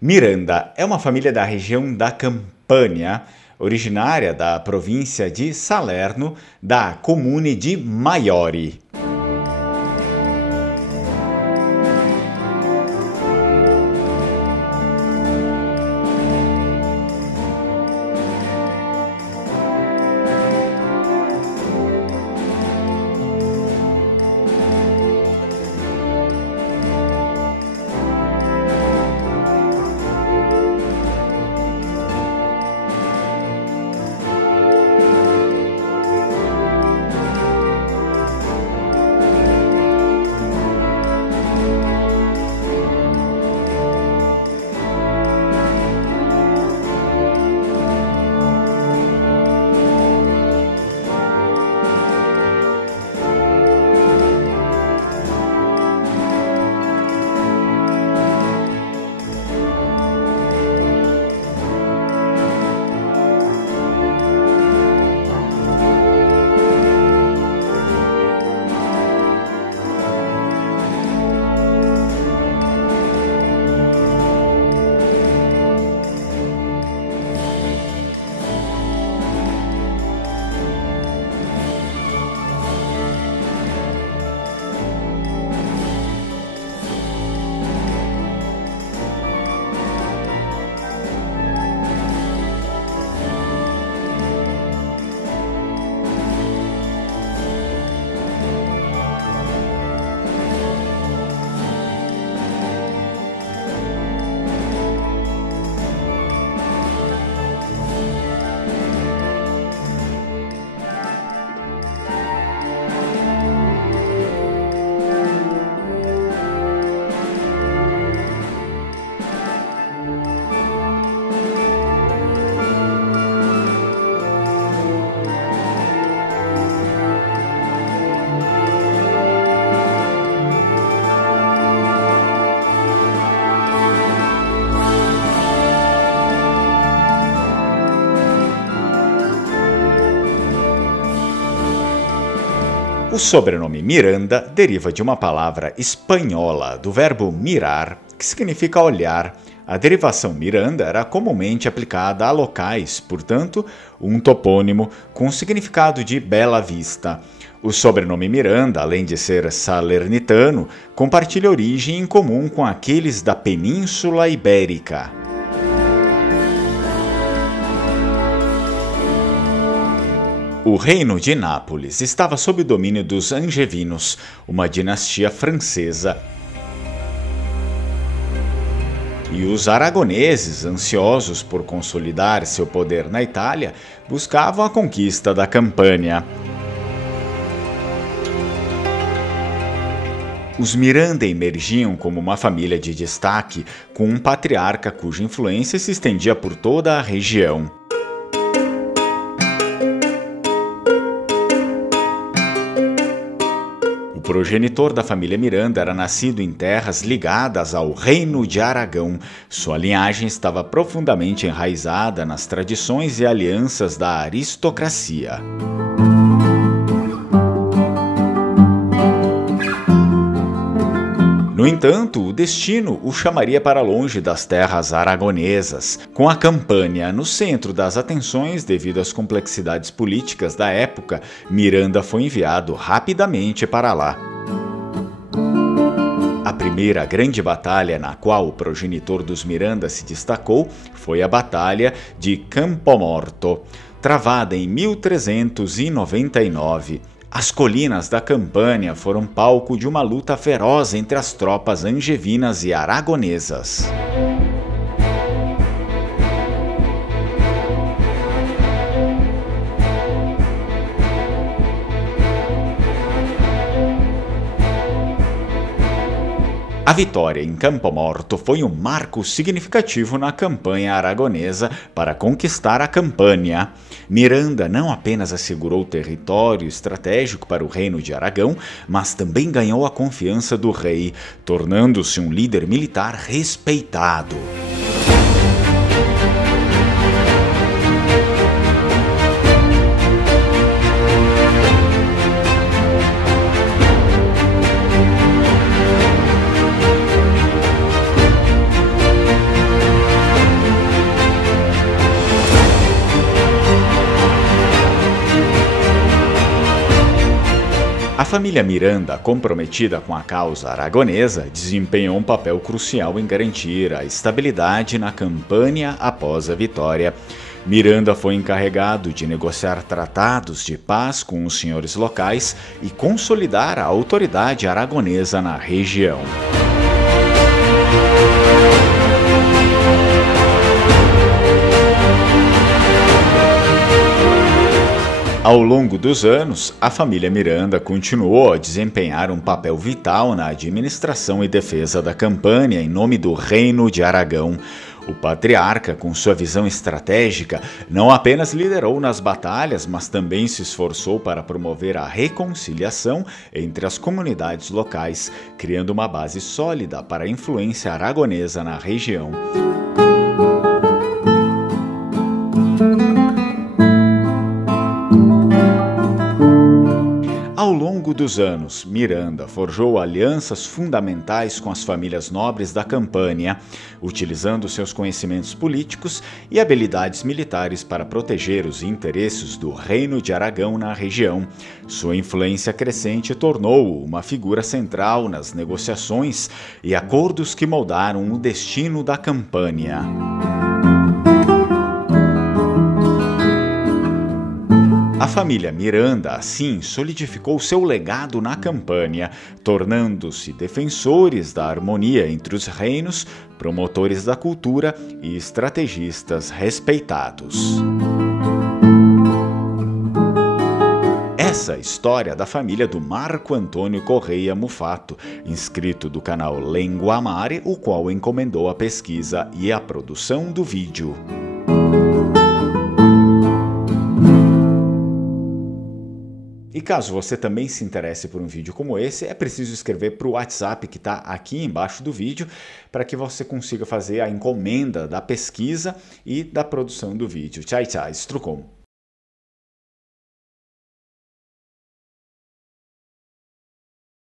Miranda é uma família da região da Campânia, originária da província de Salerno, da comune de Maiori. O sobrenome Miranda deriva de uma palavra espanhola do verbo mirar, que significa olhar. A derivação Miranda era comumente aplicada a locais, portanto, um topônimo com significado de bela vista. O sobrenome Miranda, além de ser salernitano, compartilha origem em comum com aqueles da Península Ibérica. O reino de Nápoles estava sob o domínio dos Angevinos, uma dinastia francesa. E os aragoneses, ansiosos por consolidar seu poder na Itália, buscavam a conquista da Campânia. Os Miranda emergiam como uma família de destaque, com um patriarca cuja influência se estendia por toda a região. O progenitor da família Miranda era nascido em terras ligadas ao Reino de Aragão. Sua linhagem estava profundamente enraizada nas tradições e alianças da aristocracia. No entanto, o destino o chamaria para longe das terras aragonesas. Com a Campânia no centro das atenções devido às complexidades políticas da época, Miranda foi enviado rapidamente para lá. A primeira grande batalha na qual o progenitor dos Miranda se destacou foi a Batalha de Campomorto, travada em 1399. As colinas da Campânia foram palco de uma luta feroz entre as tropas angevinas e aragonesas. A vitória em Campomorto foi um marco significativo na campanha aragonesa para conquistar a Campânia. Miranda não apenas assegurou território estratégico para o reino de Aragão, mas também ganhou a confiança do rei, tornando-se um líder militar respeitado. A família Miranda, comprometida com a causa aragonesa, desempenhou um papel crucial em garantir a estabilidade na Campânia após a vitória. Miranda foi encarregado de negociar tratados de paz com os senhores locais e consolidar a autoridade aragonesa na região. Ao longo dos anos, a família Miranda continuou a desempenhar um papel vital na administração e defesa da Campânia em nome do Reino de Aragão. O patriarca, com sua visão estratégica, não apenas liderou nas batalhas, mas também se esforçou para promover a reconciliação entre as comunidades locais, criando uma base sólida para a influência aragonesa na região. Ao longo dos anos, Miranda forjou alianças fundamentais com as famílias nobres da Campânia, utilizando seus conhecimentos políticos e habilidades militares para proteger os interesses do Reino de Aragão na região. Sua influência crescente tornou-o uma figura central nas negociações e acordos que moldaram o destino da Campânia. A família Miranda, assim, solidificou seu legado na Campânia, tornando-se defensores da harmonia entre os reinos, promotores da cultura e estrategistas respeitados. Essa é a história da família do Marco Antônio Correia Mufato, inscrito do canal Lenguamare, o qual encomendou a pesquisa e a produção do vídeo. E caso você também se interesse por um vídeo como esse, é preciso escrever para o WhatsApp que está aqui embaixo do vídeo para que você consiga fazer a encomenda da pesquisa e da produção do vídeo. Tchau, tchau, Strucom.